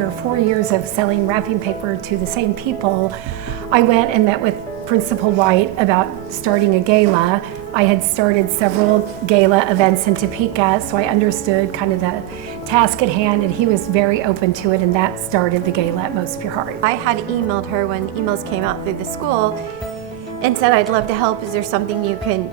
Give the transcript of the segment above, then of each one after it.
after 4 years of selling wrapping paper to the same people, I went and met with Principal White about starting a gala. I had started several gala events in Topeka, so I understood kind of the task at hand, and he was very open to it, and that started the gala at Most Pure Heart. I had emailed her when emails came out through the school and said, I'd love to help. Is there something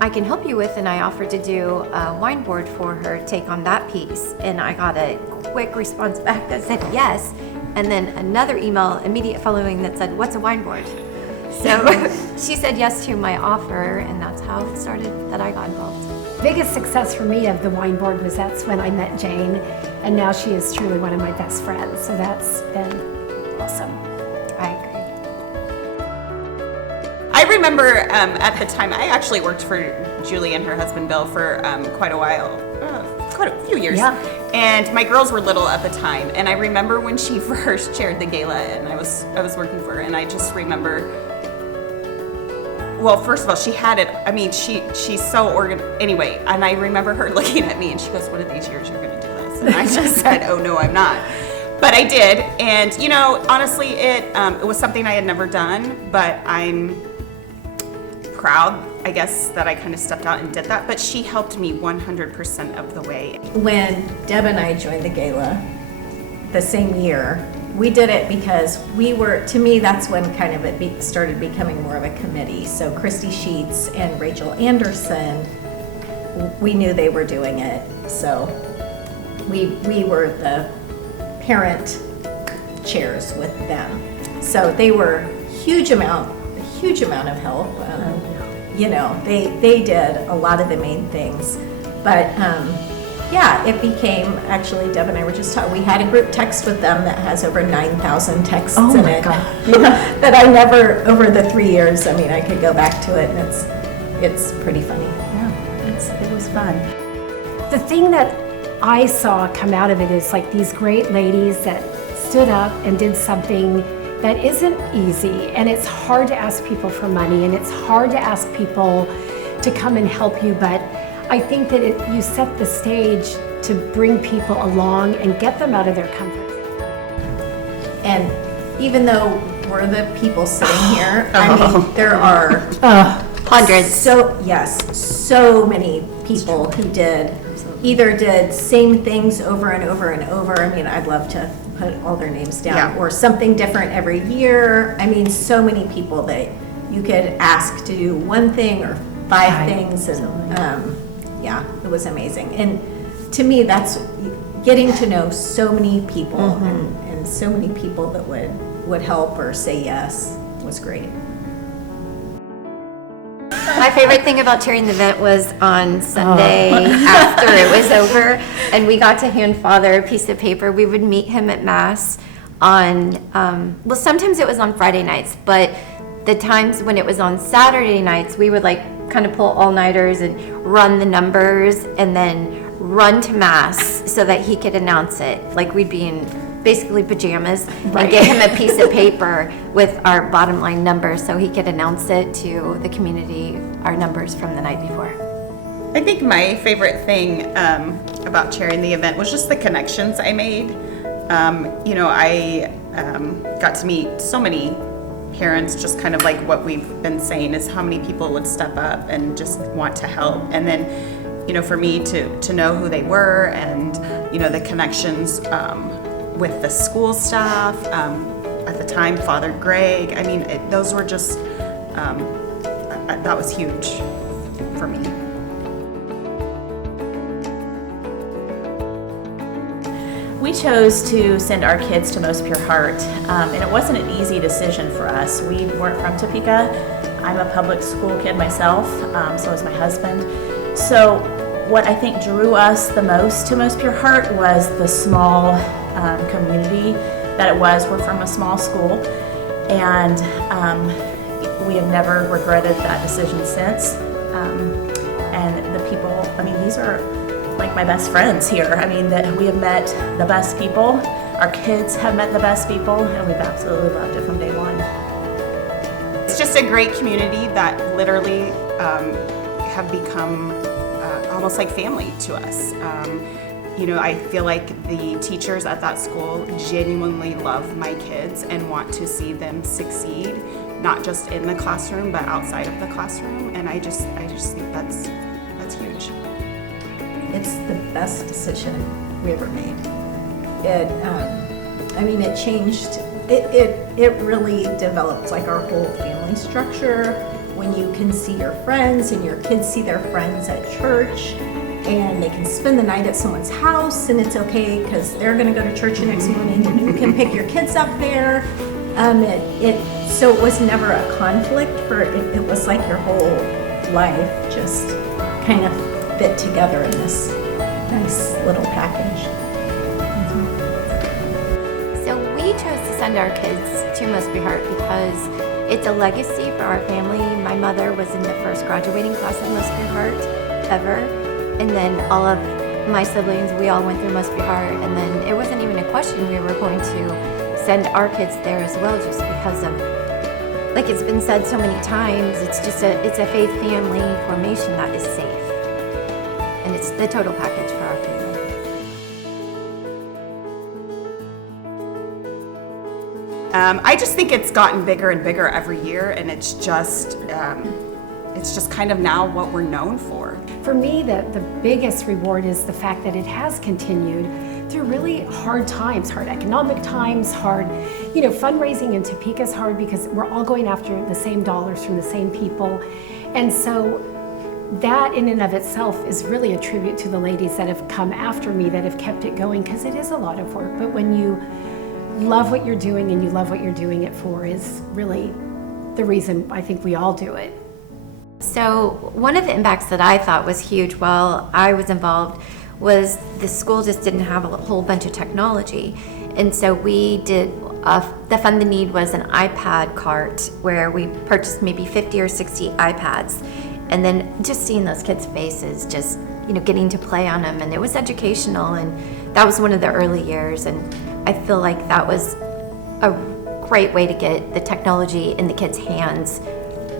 I can help you with? And I offered to do a wine board for her, take on that piece. And I got a quick response back that said yes. And then another email immediate following that said, what's a wine board? So she said yes to my offer, and that's how it started that I got involved. Biggest success for me of the wine board was that's when I met Jane, and now she is truly one of my best friends. So that's been awesome. I agree. I remember at the time, I actually worked for Julie and her husband Bill for quite a while, quite a few years. Yeah. And my girls were little at the time, and I remember when she first chaired the gala, and I was working for her, and I just remember. Well, first of all, she had it. I mean, she's so anyway, and I remember her looking at me, and she goes, "One of these years, you're going to do this." And I just said, "Oh no, I'm not." But I did, and honestly, it was something I had never done, but I'm proud, I guess, that I kind of stepped out and did that. But she helped me 100% of the way. When Deb and I joined the gala the same year, we did it because to me, that's when kind of it started becoming more of a committee. So Christy Sheets and Rachel Anderson, we knew they were doing it. So we were the parent chairs with them. So they were a huge amount of help. They did a lot of the main things. But yeah, it became, actually, Deb and I were just talking, we had a group text with them that has over 9,000 texts in it. God. That I never, over the 3 years, I mean, I could go back to it, and it's pretty funny. Yeah, it was fun. The thing that I saw come out of it is like these great ladies that stood up and did something that isn't easy, and it's hard to ask people for money, and it's hard to ask people to come and help you, but I think that you set the stage to bring people along and get them out of their comfort zone. And even though we're the people sitting here, I mean, there are Hundreds. So many people who either did same things over and over and over. I mean, I'd love to put all their names down, or something different every year. I mean, so many people that you could ask to do one thing or five things, and it was amazing. And to me, that's getting to know so many people, and so many people that would help or say yes was great. My favorite thing about chairing the event was on Sunday after it was over, and we got to hand Father a piece of paper. We would meet him at Mass on, sometimes it was on Friday nights, but the times when it was on Saturday nights, we would kind of pull all-nighters and run the numbers and then run to Mass so that he could announce it. Like, we'd be in basically pajamas and get him a piece of paper with our bottom line numbers so he could announce it to the community, our numbers from the night before. I think my favorite thing about chairing the event was just the connections I made. I got to meet so many parents, just kind of like what we've been saying, is how many people would step up and just want to help. And then, for me to know who they were, and, the connections with the school staff, at the time, Father Greg. I mean, those were just, that was huge for me. We chose to send our kids to Most Pure Heart, and it wasn't an easy decision for us. We weren't from Topeka. I'm a public school kid myself, so is my husband. So what I think drew us the most to Most Pure Heart was the small community that it was. We're from a small school, and we have never regretted that decision since. And the people, I mean, these are like my best friends here. I mean, that we have met the best people. Our kids have met the best people, and we've absolutely loved it from day one. It's just a great community that literally have become almost like family to us. you know, I feel like the teachers at that school genuinely love my kids and want to see them succeed, not just in the classroom, but outside of the classroom. And I just think that's huge. It's the best decision we ever made. It changed, it really developed like our whole family structure. When you can see your friends and your kids see their friends at church, and they can spend the night at someone's house, and it's okay because they're going to go to church the next morning, and you can pick your kids up there. So it was never a conflict. It was like your whole life just kind of fit together in this nice little package. So we chose to send our kids to Mosby Hart because it's a legacy for our family. My mother was in the first graduating class of Mosby Hart ever. And then all of my siblings, we all went through Mosby Hart. And then it wasn't even a question we were going to send our kids there as well, just because of, like it's been said so many times, it's a faith family formation that is safe. And it's the total package for our family. I just think it's gotten bigger and bigger every year, and it's just kind of now what we're known for. For me, the biggest reward is the fact that it has continued through really hard times, hard economic times, hard, fundraising in Topeka is hard because we're all going after the same dollars from the same people. And so that in and of itself is really a tribute to the ladies that have come after me, that have kept it going, because it is a lot of work. But when you love what you're doing and you love what you're doing it for is really the reason I think we all do it. So one of the impacts that I thought was huge while I was involved was the school just didn't have a whole bunch of technology. And so we did, the Fund the Need was an iPad cart where we purchased maybe 50 or 60 iPads. And then just seeing those kids' faces, just, getting to play on them. And it was educational, and that was one of the early years. And I feel like that was a great way to get the technology in the kids' hands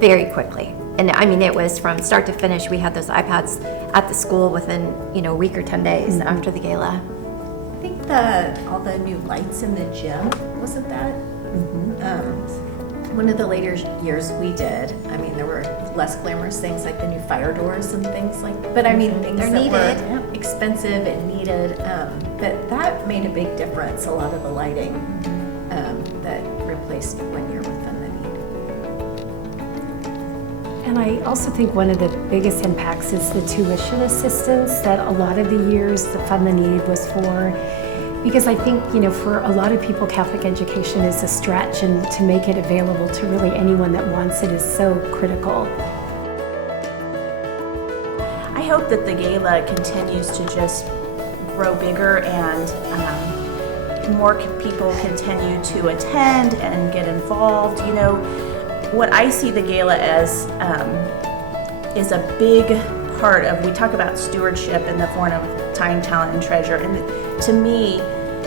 very quickly. And I mean, it was from start to finish. We had those iPads at the school within, a week or 10 days after the gala. I think all the new lights in the gym, wasn't that? One of the later years we did, there were less glamorous things like the new fire doors and things like, but things They're that needed. were expensive and needed, but that made a big difference, a lot of the lighting that replaced 1 year with Fund the Need. And I also think one of the biggest impacts is the tuition assistance that a lot of the years the Fund the Need was for. Because I think, for a lot of people, Catholic education is a stretch, and to make it available to really anyone that wants it is so critical. I hope that the gala continues to just grow bigger and more people continue to attend and get involved. What I see the gala as is a big part of, we talk about stewardship in the form of time, talent, and treasure. And to me,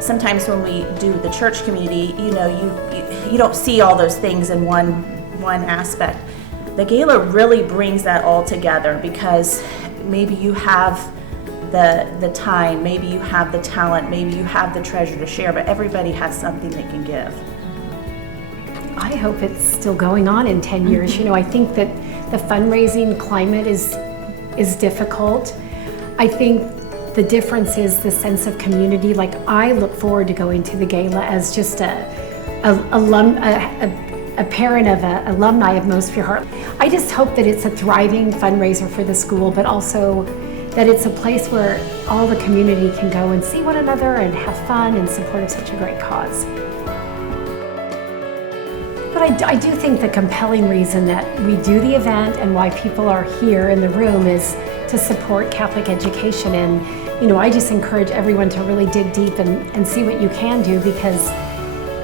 sometimes when we do the church community, you don't see all those things in one aspect. The gala really brings that all together, because maybe you have the time, maybe you have the talent, maybe you have the treasure to share, but everybody has something they can give. I hope it's still going on in 10 years. I think that the fundraising climate is difficult. I think the difference is the sense of community. Like, I look forward to going to the gala as just a parent of an alumni of Mosby Hart. I just hope that it's a thriving fundraiser for the school, but also that it's a place where all the community can go and see one another and have fun in support of such a great cause. But I do think the compelling reason that we do the event and why people are here in the room is to support Catholic education. And, I just encourage everyone to really dig deep and see what you can do, because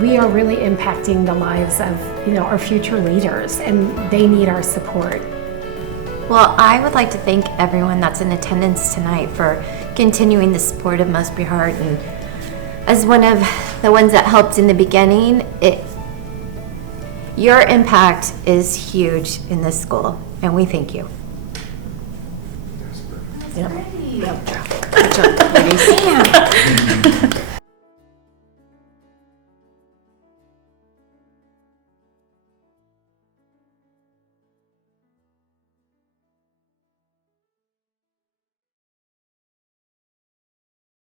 we are really impacting the lives of, our future leaders, and they need our support. Well, I would like to thank everyone that's in attendance tonight for continuing the support of Mosby Hart. And as one of the ones that helped in the beginning, your impact is huge in this school, and we thank you. Yep. Good job, ladies.